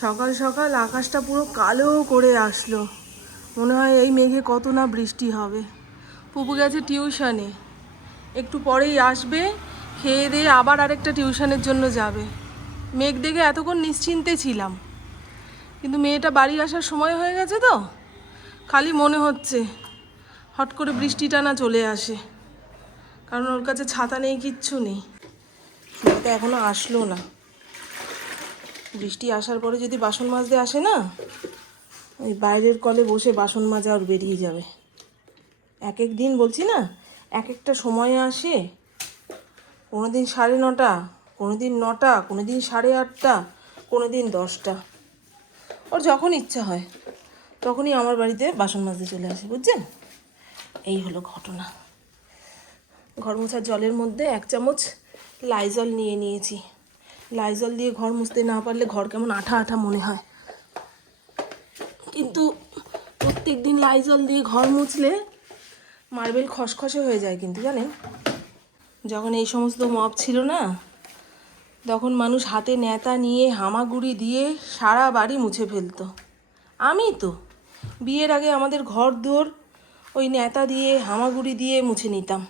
সকাল সকাল আকাশটা পুরো কালো করে আসলো। মনে হয় এই মেঘে কত না বৃষ্টি হবে। পুপু গেছে টিউশনে। একটু পরেই আসবে, খেয়ে দিয়ে আবার আরেকটা টিউশনের জন্য যাবে। মেঘ দেখে এতক্ষণ নিশ্চিন্তে ছিলাম। কিন্তু মেয়েটা বাড়ি আসার সময় হয়ে গেছে তো। খালি মনে হচ্ছে হট করে বৃষ্টিটা না চলে আসে। কারণ ওর কাছে ছাতা নেই, কিচ্ছু নেই। মেয়েটা এখনও আসলো না। বৃষ্টি আসার পরে যদি বাসন মাজতে আসে না, ওই বাইরের কলে বসে বাসন মাজা আর বেরিয়ে যাবে। এক এক দিন বলছি না এক একটা সময়ে আসে কোনো দিন সাড়ে নটা কোনো দিন নটা কোনো দিন সাড়ে আটটা কোনো দিন দশটা। ওর যখন ইচ্ছা হয়, তখনই আমার বাড়িতে বাসন মাজতে চলে আসে, বুঝছেন? এই হলো ঘটনা। ঘর মোছার জলের মধ্যে এক চামচ লাইজল নিয়ে নিয়েছি। লাইজল দিয়ে ঘর মুছতে না পারলে ঘর কেমন আঠা আঠা মনে হয়। কিন্তু প্রত্যেক দিন লাইজল দিয়ে ঘর মুছলে মার্বেল খসখসে হয়ে যায় কিন্তু, জানেন? যখন এই সমস্ত মপ ছিল না, তখন মানুষ হাতে নেতা নিয়ে হামাগুড়ি দিয়ে সারা বাড়ি মুছে ফেলতো। আমি তো বিয়ের আগে আমাদের ঘর দোর ওই নেতা দিয়ে হামাগুড়ি দিয়ে মুছে নিতাম।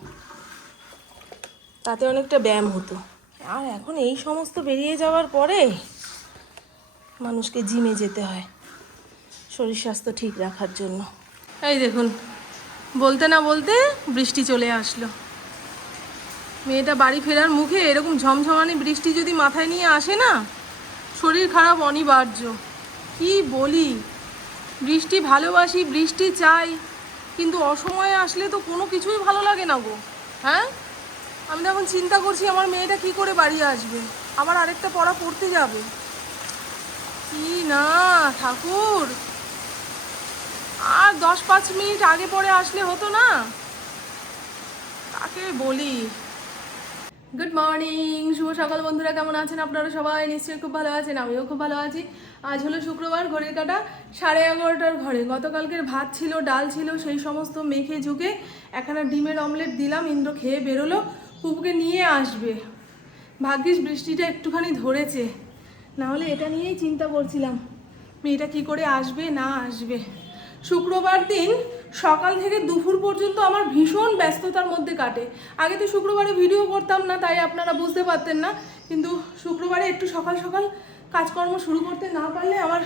তাতে অনেকটা ব্যায়াম হতো। আর এখন এই সমস্ত বেরিয়ে যাওয়ার পরে মানুষকে জিমে যেতে হয়, শরীর স্বাস্থ্য ঠিক রাখার জন্য। এই দেখুন, বলতে না বলতে বৃষ্টি চলে আসলো। মেয়েটা বাড়ি ফেরার মুখে এরকম ঝমঝমানি বৃষ্টি যদি মাথায় নিয়ে আসে না, শরীর খারাপ অনিবার্য। কি বলি? বৃষ্টি ভালোবাসি, বৃষ্টি চাই, কিন্তু অসময়ে আসলে তো কোনো কিছুই ভালো লাগে না গো হ্যাঁ? আমি তো এখন চিন্তা করছি আমার মেয়েটা কি করে বাড়ি আসবে? আবার আরেকটা পড়া পড়তে যাবে। কি না, ঠাকুর? আর দশ পাঁচ মিনিট আগে পরে আসলে হতো না? তাকে বলি। গুড মর্নিং শুভ সকাল বন্ধুরা, কেমন আছেন আপনারা সবাই? নিশ্চয়ই খুব ভালো আছেন, আমিও খুব ভালো আছি। আজ হলো শুক্রবার, ঘড়ির কাটা সাড়ে এগারোটার ঘরে। গতকালকের ভাত ছিল, ডাল ছিল, সেই সমস্ত মেখে ঝুঁকে একখানা ডিমের অমলেট দিলাম, ইন্দ্র খেয়ে বেরোলো। পুপুকে নিয়ে আসবে। ভাগ্যিস বৃষ্টিটা একটুখানি ধরেছে। না হলে এটা নিয়েই চিন্তা করছিলাম, মেয়েটা কি করে আসবে, না আসবে। শুক্রবার দিন সকাল থেকে দুপুর পর্যন্ত আমার ভীষণ ব্যস্ততার মধ্যে কাটে। আগে তো শুক্রবারে ভিডিও করতাম না, তাই আপনারা বুঝতে পারতেন না। কিন্তু শুক্রবারে একটু সকাল সকাল কাজকর্ম শুরু করতে না পারলে আমার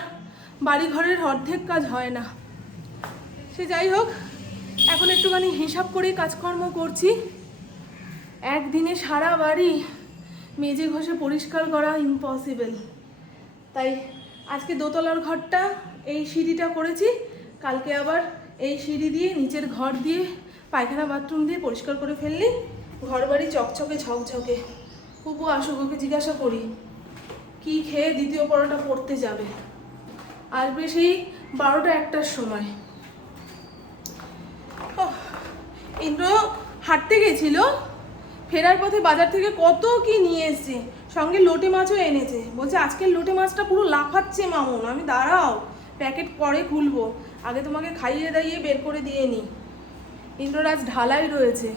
বাড়ি ঘরের অর্ধেক কাজ হয় না। সে যাই হোক, এখন একটুখানি হিসাব করেই কাজকর্ম করছি। একদিনে সারা বাড়ি মেজে ঘষে পরিষ্কার করা ইম্পসিবল তাই আজকে দোতলার ঘরটা, এই সিঁড়িটা করেছি। কালকে আবার এই সিঁড়ি দিয়ে, নিচের ঘর দিয়ে, পায়খানা বাথরুম দিয়ে পরিষ্কার করে ফেললি ঘর বাড়ি চকচকে ঝকঝকে। পুপু আসুক ওকে জিজ্ঞাসা করি, কি খেয়ে দ্বিতীয় পরোটা পড়তে যাবে? আসবে সেই বারোটা একটার সময়। ইন্দ্র হাঁটতে গেছিল ফেরার পথে বাজার থেকে কত কি নিয়ে এসছে? সঙ্গে লোটে মাছও এনেছে। বলছে, আজকের লোটে মাছটা পুরো লাফাচ্ছে মামুন, আমি দাঁড়াও, প্যাকেট পরে খুলবো। আগে তোমাকে খাইয়ে দাইয়ে বের করে দিয়ে নি। ইন্দ্ররাজ ঢালাই রয়েছে।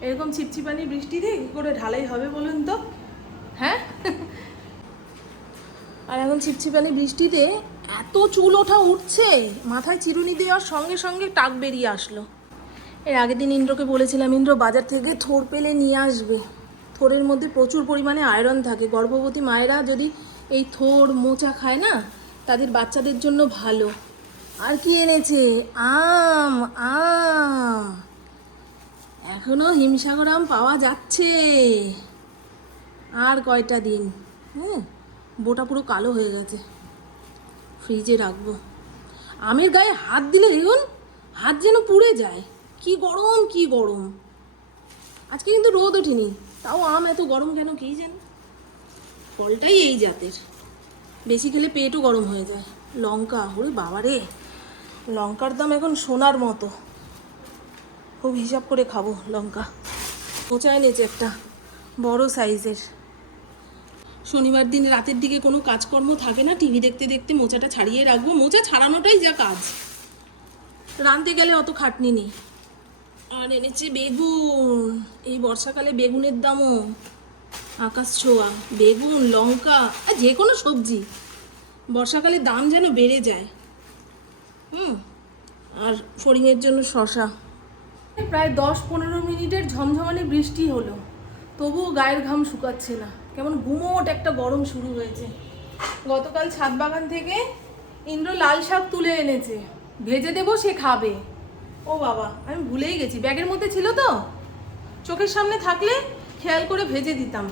এরকম ছিপছিপানি বৃষ্টিতে কী করে ঢালাই হবে বলুন তো? হ্যাঁ? আর এখন ছিপছিপানি বৃষ্টিতে এত চুল ওঠা উঠছে, মাথায় চিরুনি দেওয়ার সঙ্গে সঙ্গে টাক বেরিয়ে আসলো। এর আগের দিন ইন্দ্রকে বলেছিলাম, ইন্দ্র, বাজার থেকে থোর পেলে নিয়ে আসবে। থোরের মধ্যে প্রচুর পরিমাণে আয়রন থাকে। গর্ভবতী মায়েরা যদি এই থোর মোচা খায় না, তাদের বাচ্চাদের জন্য ভালো। আর কি এনেছে? আম আম। এখনও হিমসাগর আম পাওয়া যাচ্ছে। আর কয়টা দিন? হ্যাঁ বোটা পুরো কালো হয়ে গেছে। ফ্রিজে রাখব। আমের গায়ে হাত দিলে দেখুন, হাত যেন পুড়ে যায়। কি গরম কি গরম। আজকে কিন্তু রোদ ওঠেনি। তাও আম এত গরম কেন, কি যেন ফলটাই এই জাতের। বেশি খেলে পেটও গরম হয়ে যায়। লঙ্কা, ওরে বাবারে। লঙ্কার দাম এখন সোনার মতো। খুব হিসাব করে খাব লঙ্কা। মোচা এনেছে একটা, বড় সাইজের। শনিবার দিন রাতের দিকে কোনো কাজকর্ম থাকে না, টিভি দেখতে দেখতে মোচাটা ছাড়িয়ে রাখব। মোচা ছাড়ানোটাই যা কাজ। রাঁধতে গেলে অত খাটনি নেই। আর এনেছে বেগুন। এই বর্ষাকালে বেগুনের দামও আকাশ ছোঁয়া। বেগুন, লঙ্কা আর যে কোনো সবজি। বর্ষাকালে দাম যেন বেড়ে যায়। হুম, আর ফড়িংয়ের জন্য শশা। প্রায় দশ পনেরো মিনিটের ঝমঝমানি বৃষ্টি হলো। তবুও গায়ের ঘাম শুকাচ্ছে না। কেমন গুমোট একটা গরম শুরু হয়েছে। গতকাল ছাদ বাগান থেকে ইন্দ্র লাল শাক তুলে এনেছে। ভেজে দেবো, সে খাবে। ও বাবা, আমি ভুলেই গেছি। ব্যাগের মধ্যে ছিল তো? চোখের সামনে থাকলে খেয়াল করে ভেজে দিতাম।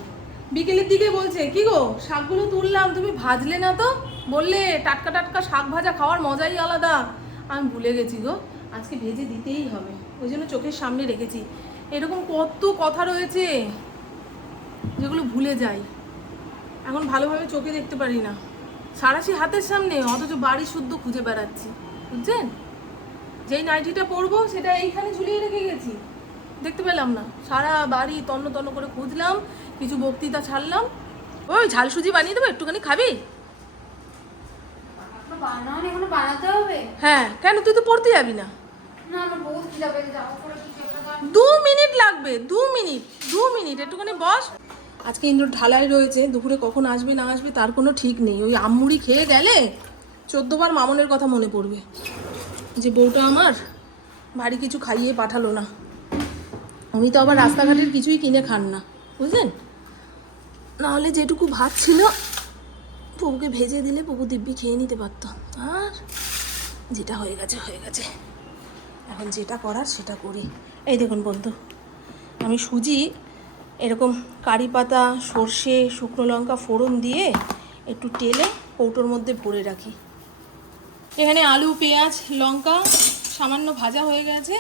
বিকেলের দিকে বলছে, কি গো, শাকগুলো তুললাম, তুমি ভাজলে না তো? বললে, টাটকা টাটকা শাক ভাজা খাওয়ার মজাই আলাদা। আমি ভুলে গেছি গো, আজকে ভেজে দিতেই হবে। ওই জন্য চোখের সামনে রেখেছি। এরকম কত কথা রয়েছে যেগুলো ভুলে যাই। এখন ভালোভাবে চোখে দেখতে পারি না। সারাশি হাতের সামনে, অথচ বাড়ি শুদ্ধ খুঁজে বেড়াচ্ছি। বুঝছেন? যেই নাইটিটা পরবো সেটা এইখানে ঝুলিয়ে রেখে গেছি। দেখতে পেলাম না। সারা বাড়ি তন্ন তন্ন করে খুঁজলাম কিছু বক্তৃতা ছাড়লাম। ওই ঝাল সুজি বানিয়ে দেবো একটুখানি খাবি? হ্যাঁ কেন? তুই তো পড়তে যাবি না। দু মিনিট লাগবে দু মিনিট দু মিনিট একটুখানি বস। আজকে ইন্দ্র ঢালাই রয়েছে দুপুরে কখন আসবে না আসবে তার কোনো ঠিক নেই। ওই আমমুড়ি খেয়ে গেলে চোদ্দবার মামনের কথা মনে পড়বে। যে বউটা আমার, বাড়ি কিছু খাইয়ে পাঠালো না। উনি তো আবার রাস্তাঘাটের কিছুই কিনে খান না, বুঝলেন? নাহলে যেটুকু ভাত ছিল পপুকে ভেজে দিলে পপু দিব্যি খেয়ে নিতে পারত। আর যেটা হয়ে গেছে হয়ে গেছে। এখন যেটা করার সেটা করি। এই দেখুন বন্ধু, আমি সুজি এরকম কারি পাতা, সর্ষে, শুকনো লঙ্কা ফোড়ন দিয়ে একটু টেলে কৌটোর মধ্যে ভরে রাখি। এখানে আলু পেঁয়াজ লঙ্কা সামান্য ভাজা হয়ে গেছে।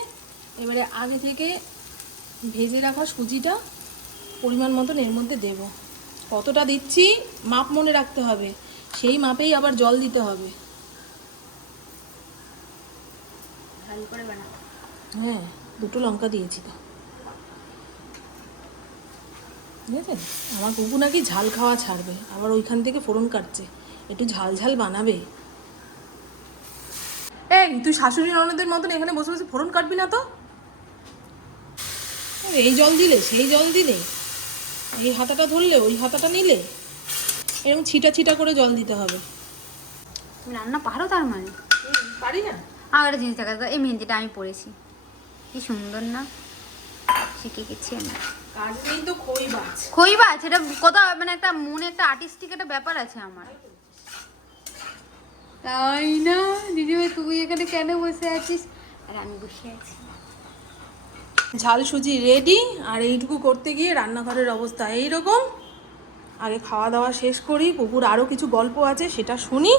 এবারে আগে থেকে ভেজে রাখা সুজিটা পরিমাণ মতন এর মধ্যে দেব। কতটা দিচ্ছি মাপ মনে রাখতে হবে। সেই মাপেই আবার জল দিতে হবে। হ্যাঁ দুটো লঙ্কা দিয়েছি তো। বুঝেছেন? আমার কুকু নাকি ঝাল খাওয়া ছাড়বে। আবার ওইখান থেকে ফোড়ন কাটছে। একটু ঝাল ঝাল বানাবে। এই তুই শাশুড়ি ননদের মতন এখানে বসে বসে ফোড়ন কাটবি না তো? এই জল দিলে সেই জল দিলে। এই হাতাটা ধরলে ওই হাতাটা নিলে। এরকম ছিটা ছিটা করে জল দিতে হবে। তুমি রান্না পারো তার মানে? পারি না। আমার একটা জিনিস দেখা এই মেহেন্দিটা আমি পরেছি। কি সুন্দর না? শিখে গেছি আমি। কাজ নেই তো খই বাজ খইবা সেটা কোথাও মানে একটা মনে একটা আর্টিস্টিক একটা ব্যাপার আছে আমার। তাই না? দিদিভাই তুই এখানে কেন বসে আছিস? আর আমি বসে আছি। ঝাল সুজি রেডি আর এইটুকু করতে গিয়ে রান্নাঘরের অবস্থা এই রকম আগে খাওয়া দাওয়া শেষ করি কুকুর আরও কিছু গল্প আছে, সেটা শুনি।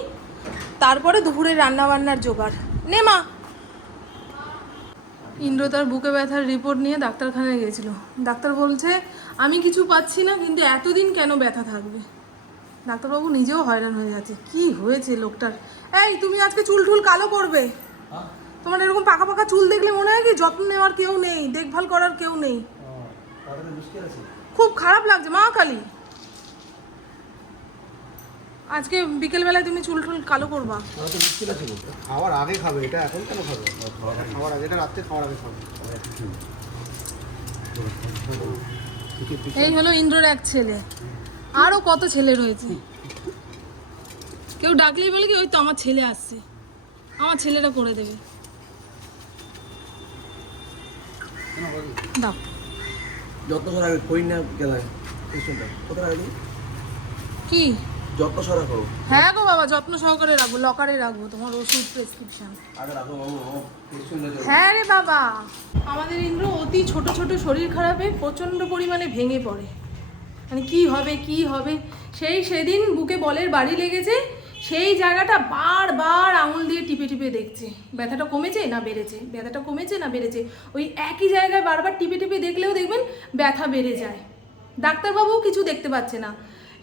তারপরে দুপুরে রান্নাবান্নার জোগাড়। নে মা। ইন্দ্র তার বুকে ব্যথার রিপোর্ট নিয়ে ডাক্তারখানায় গেছিল। ডাক্তার বলছে, আমি কিছু পাচ্ছি না, কিন্তু এতদিন কেন ব্যথা থাকবে? ডাক্তারবাবু নিজেও হয়রান হয়ে যাচ্ছে কি হয়েছে লোকটার? এই তুমি আজকে চুল টুল কালো করবে। তোমার এরকম পাকা পাকা চুল দেখলে মনে হয় কি যত্ন নেওয়ার কেউ নেই দেখভাল করার কেউ নেই। খুব খারাপ লাগছে মা কালী। আজকে বিকেলবেলায় তুমি চুল টুল কালো করবা। খাওয়ার আগে খাবে এটা এখন কেন খাবে? খাওয়ার আগে এটা রাত্রে খাওয়ার আগে খাবে। এই হলো ইন্দ্রর এক ছেলে। আরও কত ছেলে রয়েছে? কেউ ডাকলেই বলে কি ওই তো আমার ছেলে আসছে। আমার ছেলেটা করে দেবে। দাও। যত্ন সরা কই না গেলে পেশেন্টটা কোথায় রাখবি কি? যত্ন সরা করো। হ্যাঁ গো বাবা যত্ন সহকারে রাখব লকারে রাখব তোমার ওষুধ প্রেসক্রিপশন হ্যাঁ রে বাবা। আমাদের ইন্দ্র অতি ছোট ছোট শরীর খারাপে প্রচণ্ড পরিমাণে ভেঙে পড়ে। মানে কি হবে কি হবে? সেই সেদিন বুকে বলের বাড়ি লেগেছে, সেই জায়গাটা বারবার আঙুল দিয়ে টিপে টিপে দেখছে। ব্যথাটা কমেছে না বেড়েছে? ব্যথাটা কমেছে না বেড়েছে? ওই একই জায়গায় বারবার টিপে টিপে দেখলেও দেখবেন ব্যথা বেড়ে যায়। ডাক্তারবাবুও কিছু দেখতে পাচ্ছে না।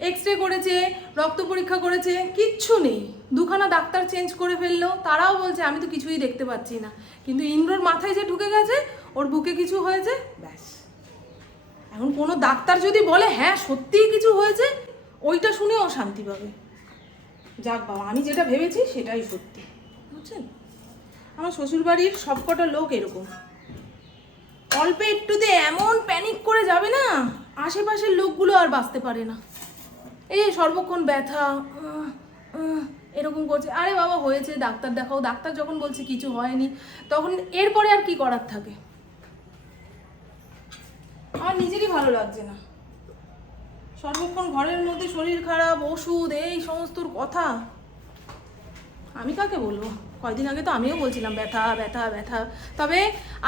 এক্স রে করেছে, রক্ত পরীক্ষা করেছে, কিচ্ছু নেই। দুখানা ডাক্তার চেঞ্জ করে ফেলল, তারাও বলছে, আমি তো কিছুই দেখতে পাচ্ছি না। কিন্তু ইন্দ্রর মাথায় যে ঢুকে গেছে, ওর বুকে কিছু হয়েছে? ব্যাস। এখন কোনো ডাক্তার যদি বলে হ্যাঁ সত্যিই কিছু হয়েছে, ওইটা শুনে ও শান্তি পাবে। যাক বাবা, আমি যেটা ভেবেছি সেটাই সত্যি, বুঝছেন? আমার শ্বশুরবাড়ির সবকটা লোক এরকম। অল্প একটুতে এমন প্যানিক করে যাবে না, আশেপাশের লোকগুলো আর বাঁচতে পারে না। এই সর্বক্ষণ ব্যথা এরকম করছে। আরে বাবা, হয়েছে, ডাক্তার দেখাও। ডাক্তার যখন বলছে কিছু হয়নি, তখন এরপরে আর কি করার থাকে? আমার নিজেরই ভালো লাগছে না। সর্বক্ষণ ঘরের মধ্যে শরীর খারাপ, ওষুধ, এই সমস্তর কথা। আমি কাকে বলব? কয়দিন আগে তো আমিও বলছিলাম, ব্যথা ব্যথা ব্যথা। তবে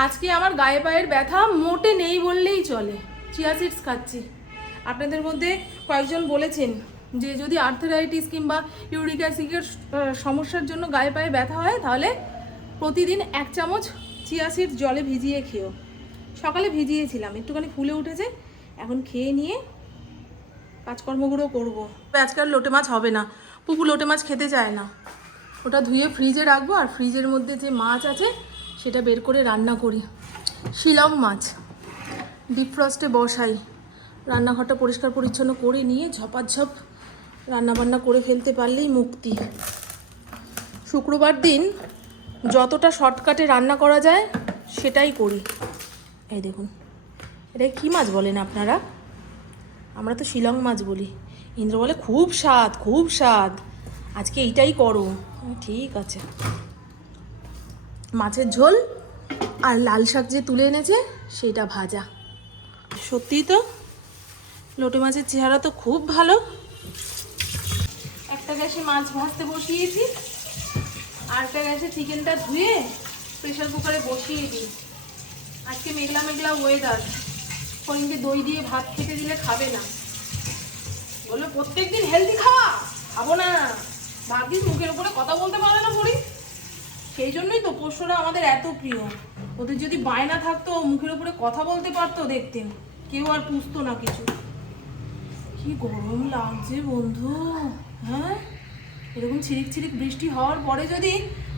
আজকে আমার গায়ে পায়ের ব্যথা মোটে নেই বললেই চলে। চিয়া সিডস খাচ্ছি। আপনাদের মধ্যে কয়েকজন বলেছেন যে যদি আর্থারাইটিস কিংবা ইউরিক অ্যাসিডের সমস্যার জন্য গায়ে পায়ে ব্যথা হয়, তাহলে প্রতিদিন এক চামচ চিয়া সিডস জলে ভিজিয়ে খেও। সকালে ভিজিয়েছিলাম, একটুখানি ফুলে উঠেছে, এখন খেয়ে নিয়ে কাজকর্মগুলো করব। আজকে আর লোটে মাছ হবে না পুকু লোটে মাছ খেতে চায় না। ওটা ধুয়ে ফ্রিজে রাখব আর ফ্রিজের মধ্যে যে মাছ আছে, সেটা বের করে রান্না করি। শিলং মাছ ডিপ ফ্রস্টে বসাই। রান্নাঘরটা পরিষ্কার পরিচ্ছন্ন করে নিয়ে ঝপাঝপ রান্নাবান্না করে ফেলতে পারলেই মুক্তি। শুক্রবার দিন যতটা শর্টকাটে রান্না করা যায়, সেটাই করি। এই দেখুন, এটা কী মাছ বলেন আপনারা? আমরা তো শিলং মাছ বলি। ইন্দ্র বলে, খুব স্বাদ খুব স্বাদ। আজকে এইটাই করো। ঠিক আছে। মাছের ঝোল আর লাল শাক যে তুলে এনেছে, সেটা ভাজা। সত্যিই তো, লোটে মাছের চেহারা তো খুব ভালো। একটা গ্যাসে মাছ ভাজতে বসিয়েছি, আর একটা গ্যাসে চিকেনটা ধুয়ে প্রেশার কুকারে বসিয়ে দিই। আজকে মেঘলা মেঘলা ওয়েদার ফরিনকে দই দিয়ে ভাত খেতে দিলে খাবে না। বলল, প্রত্যেকদিন হেলদি খাওয়া, খাব না। ভাগ্যিস মুখের উপরে কথা বলতে পারে না ফরিন সেই জন্যই তো পোষ্যরা আমাদের এত প্রিয়। ওদের যদি বায়না থাকতো মুখের উপরে কথা বলতে পারতো দেখতেন কেউ আর পুষতো না কিছু। কি গরম লাগছে বন্ধু হ্যাঁ? এরকম ছিরিক ছিরিক বৃষ্টি হওয়ার পরে যদি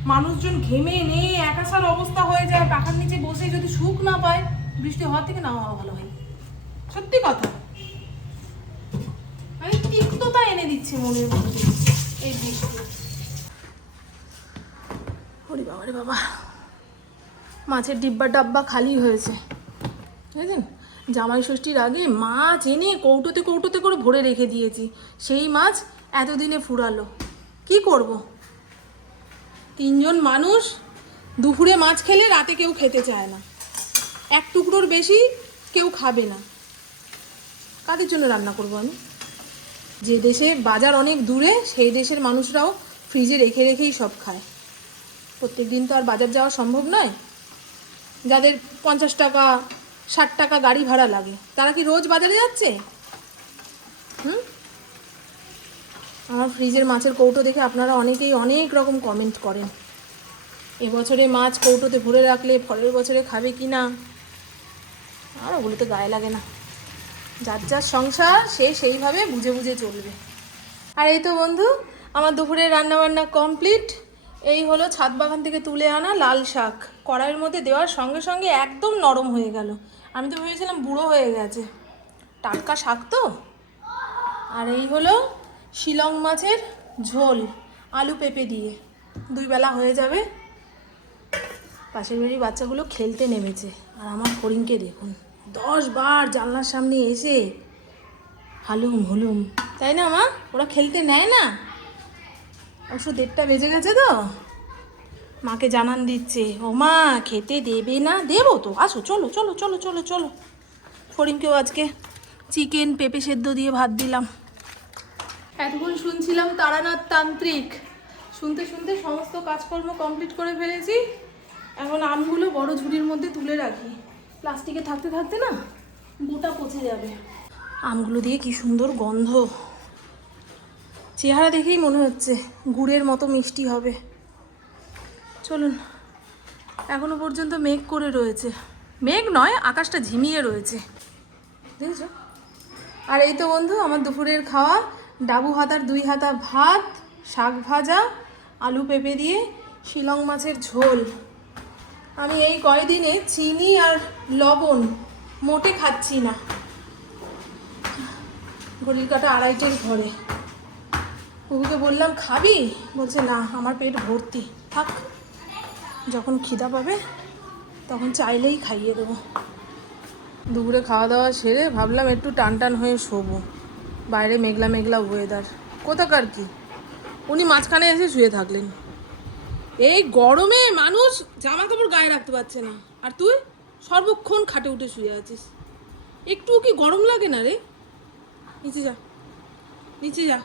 মানুষজন ঘেমে নেই একাশার অবস্থা হয়ে যায়, পাখার নিচে বসে যদি সুখ না পায়, বৃষ্টি হওয়ার থেকে না হওয়া ভালো হয়। সত্যি কথা। মানে তিক্ততা এনে দিচ্ছে মনের মধ্যে এই বৃষ্টি। ওরে বাবা রে বাবা। মাছের ডিব্বা ডাব্বা খালি হয়েছে। বুঝলেন জামাই ষষ্ঠীর আগে মাছ এনে কৌটোতে কৌটোতে করে ভরে রেখে দিয়েছি। সেই মাছ এতদিনে ফুরালো। কি করব? তিনজন মানুষ দুপুরে মাছ খেলে রাতে কেউ খেতে চায় না। এক টুকরোর বেশি কেউ খাবে না। কাদের জন্য রান্না করব আমি? যে দেশে বাজার অনেক দূরে, সেই দেশের মানুষরাও ফ্রিজে রেখে রেখেই সব খায়। প্রত্যেক দিন তো আর বাজার যাওয়া সম্ভব নয়। যাদের পঞ্চাশ টাকা, ষাট টাকা গাড়ি ভাড়া লাগে, তারা কি রোজ বাজারে যাচ্ছে? হুম? আমার ফ্রিজের মাছের কৌটো দেখে আপনারা অনেকেই অনেক রকম কমেন্ট করেন। এবছরে মাছ কৌটোতে ভরে রাখলে পরের বছরে খাবে কি না আর ওগুলো তো গায়ে লাগে না। যার যার সংসার, সে সেইভাবে বুঝে বুঝে চলবে। আর এই তো বন্ধু, আমার দুপুরে রান্নাবান্না কমপ্লিট এই হলো ছাদ বাগান থেকে তুলে আনা লাল শাক। কড়াইয়ের মধ্যে দেওয়ার সঙ্গে সঙ্গে একদম নরম হয়ে গেল। আমি তো ভেবেছিলাম বুড়ো হয়ে গেছে। টাটকা শাক তো? আর এই হলো শিলং মাছের ঝোল, আলু পেঁপে দিয়ে। দুই বেলা হয়ে যাবে। পাশের বাড়ির বাচ্চাগুলো খেলতে নেমেছে। আর আমার হরিণকে দেখুন। দশ বার জানলার সামনে এসে হালুম হুলুম। তাই না, মা? ওরা খেলতে নেয় না? অবশ্য দেড়টা বেজে গেছে তো। মাকে জানান দিচ্ছে, ও মা, খেতে দেবে না? দেবো তো, আসো, চলো চলো চলো চলো চলো। ফরিমকেও আজকে চিকেন, পেঁপে সেদ্ধ দিয়ে ভাত দিলাম। এতক্ষণ শুনছিলাম তারানাথ তান্ত্রিক। শুনতে শুনতে সমস্ত কাজকর্ম কমপ্লিট করে ফেলেছি। এখন আমগুলো বড় ঝুড়ির মধ্যে তুলে রাখি। প্লাস্টিকে থাকতে থাকতে না গোটা পচে যাবে। আমগুলো দিয়ে কি সুন্দর গন্ধ। চেহারা দেখেই মনে হচ্ছে গুড়ের মতো মিষ্টি হবে। চলুন, এখনও পর্যন্ত মেঘ করে রয়েছে। মেঘ নয়, আকাশটা ঝিমিয়ে রয়েছে। দেখেছ? আর এই তো বন্ধু, আমার দুপুরের খাওয়া। ডাবু হাতার দুই হাতা ভাত, শাক ভাজা, আলু পেঁপে দিয়ে শিলং মাছের ঝোল। আমি এই কয়দিনে চিনি আর লবণ মোটে খাচ্ছি না। ঘড়ির কাটা আড়াইটের ঘরে। কুকুকে বললাম, খাবি? বলছে, না, আমার পেট ভর্তি। থাক, যখন খিদা পাবে তখন চাইলেই খাইয়ে দেবো। দুপুরে খাওয়া দাওয়া সেরে ভাবলাম, একটু টান টান হয়ে শোবো। বাইরে মেঘলা মেঘলা ওয়েদার কোথাকার কি? উনি মাঝখানে এসে শুয়ে থাকলেন। এই গরমে মানুষ জামা কাপড় গায়ে রাখতে পারছে না। আর তুই সর্বক্ষণ খাটে উঠে শুয়ে আছিস। একটু কি গরম লাগে না রে? নিচে যা। নিচে যা।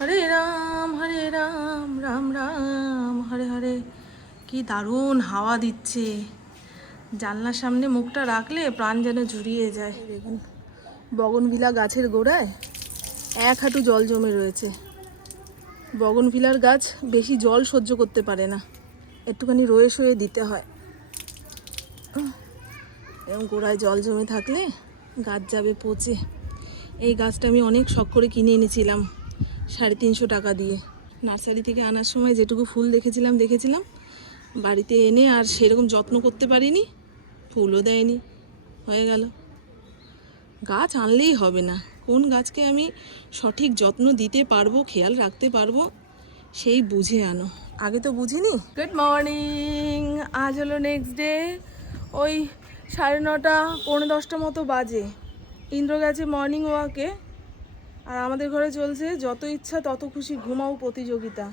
হরে রাম হরে রাম রাম রাম, হরে হরে। কি দারুণ হাওয়া দিচ্ছে। জানলার সামনে মুখটা রাখলে প্রাণ যেন জুড়িয়ে যায়। দেখুন বগনভিলা গাছের গোড়ায় এক হাঁটু জল জমে রয়েছে। বগনভিলার গাছ বেশি জল সহ্য করতে পারে না। একটুখানি রয়ে সয়ে দিতে হয়। এবং গোড়ায় জল জমে থাকলে গাছ যাবে পচে। এই গাছটা আমি অনেক শখ করে কিনে এনেছিলাম, সাড়ে তিনশো টাকা দিয়ে। নার্সারি থেকে আনার সময় যেটুকু ফুল দেখেছিলাম দেখেছিলাম। বাড়িতে এনে আর সেরকম যত্ন করতে পারিনি। ফুলও দেয়নি। হয়ে গেল। গাছ আনলেই হবে না। কোন গাছকে আমি সঠিক যত্ন দিতে পারব, খেয়াল রাখতে পারব, সেই বুঝে আনো। আগে তো বুঝিনি? গুড মর্নিং আজ হলো নেক্সট ডে ওই সাড়ে নটা, পৌনে দশটা মতো বাজে। ইন্দ্র গেছে মর্নিং ওয়াকে আর আমাদের ঘরে চলছে, যত ইচ্ছা তত খুশি ঘুমাও প্রতিযোগিতা।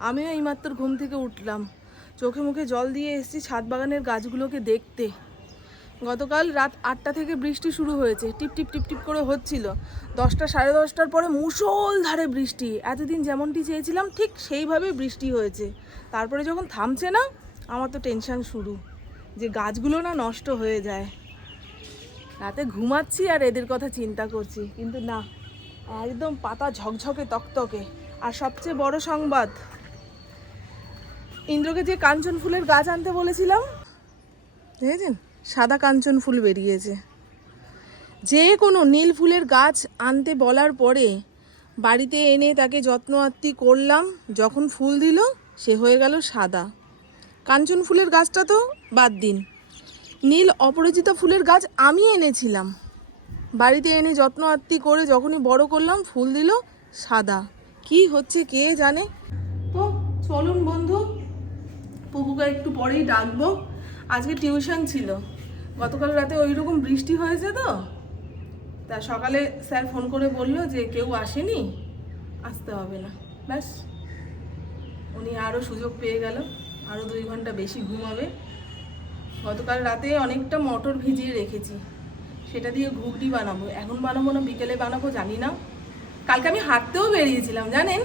আমিও এইমাত্র ঘুম থেকে উঠলাম। চোখে মুখে জল দিয়ে এসেছি ছাদ বাগানের গাছগুলোকে দেখতে। গতকাল রাত আটটা থেকে বৃষ্টি শুরু হয়েছে। টিপ টিপ টিপ টিপ করে হচ্ছিল। দশটা, সাড়ে দশটার পরে মুষলধারে বৃষ্টি। এতদিন যেমনটি চেয়েছিলাম, ঠিক সেইভাবেই বৃষ্টি হয়েছে। তারপরে যখন থামছে না, আমার তো টেনশান শুরু যে গাছগুলো না নষ্ট হয়ে যায়। রাতে ঘুমাচ্ছি আর এদের কথা চিন্তা করছি, কিন্তু না, একদম পাতা ঝকঝকে তকতকে। আর সবচেয়ে বড় সংবাদ, ইন্দ্রকে যে কাঞ্চন ফুলের গাছ আনতে বলেছিলাম, দেখেছেন? সাদা কাঞ্চন ফুল বেরিয়েছে। যে কোনো নীল ফুলের গাছ আনতে বলার পরে বাড়িতে এনে তাকে যত্ন আত্তি করলাম, যখন ফুল দিল, সে হয়ে গেল সাদা। কাঞ্চন ফুলের গাছটা তো বাদ দিন। নীল অপরাজিতা ফুলের গাছ আমি এনেছিলাম। বাড়িতে এনে যত্ন আত্তি করে যখনই বড় করলাম, ফুল দিল সাদা। কি হচ্ছে কে জানে? তো চলুন বন্ধু, পুকুকে একটু পরেই ডাকবো। আজকে টিউশন ছিল। গতকাল রাতে ওই রকম বৃষ্টি হয়েছে তো। তা সকালে স্যার ফোন করে বলল যে কেউ আসেনি, আসতে হবে না। ব্যাস, উনি আরও সুযোগ পেয়ে গেল। আরও দুই ঘণ্টা বেশি ঘুমাবে। গতকাল রাতে অনেকটা মটর ভিজিয়ে রেখেছি। সেটা দিয়ে ঘুগনি বানাবো। এখন বানাবো না, বিকেলে বানাবো, জানি না। কালকে আমি হাঁটতেও বেরিয়েছিলাম, জানেন?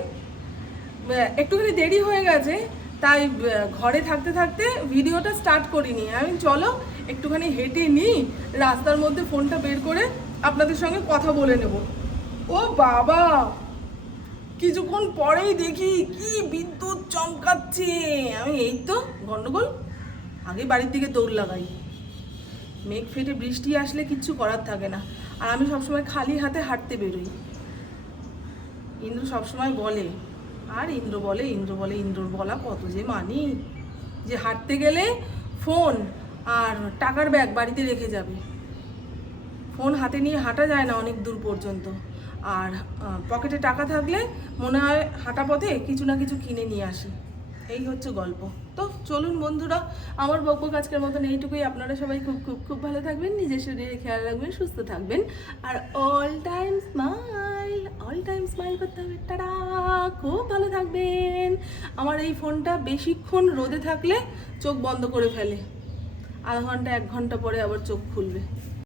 একটুখানি দেরি হয়ে গেছে, তাই ঘরে থাকতে থাকতে ভিডিওটা স্টার্ট করিনি। আমি চলো একটুখানি হেঁটে নিই, রাস্তার মধ্যে ফোনটা বের করে আপনাদের সঙ্গে কথা বলে নেব। ও বাবা! কিছুক্ষণ পরেই দেখি কি বিদ্যুৎ চমকাচ্ছে। আমি এই তো, গন্ডগোল? আগে বাড়ির দিকে দৌড় লাগাই। মেঘ ফেটে বৃষ্টি আসলে কিচ্ছু করার থাকে না। আর আমি সবসময় খালি হাতে হাঁটতে বেরোই। ইন্দ্র সবসময় বলে, আর ইন্দ্র বলে ইন্দ্র বলে, ইন্দ্রর বলা কত যে মানি। যে হাঁটতে গেলে ফোন আর টাকার ব্যাগ বাড়িতে রেখে যাবে। ফোন হাতে নিয়ে হাঁটা যায় না অনেক দূর পর্যন্ত। আর পকেটে টাকা থাকলে মনে হয় হাঁটা পথে কিছু না কিছু কিনে নিয়ে আসি। এই হচ্ছে গল্প। তো চলুন বন্ধুরা, আমার বকবক আজকের মতন এইটুকুই। আপনারা সবাই খুব খুব খুব ভালো থাকবেন, নিজের শরীরে খেয়াল রাখবেন, সুস্থ থাকবেন। আর all time smile all time smile করতে হবে। টাটা! খুব ভালো থাকবেন। আমার এই ফোনটা বেশিক্ষণ রোদে থাকলে চোখ বন্ধ করে ফেলে। আধা ঘণ্টা এক ঘণ্টা পরে আবার চোখ খুলবে।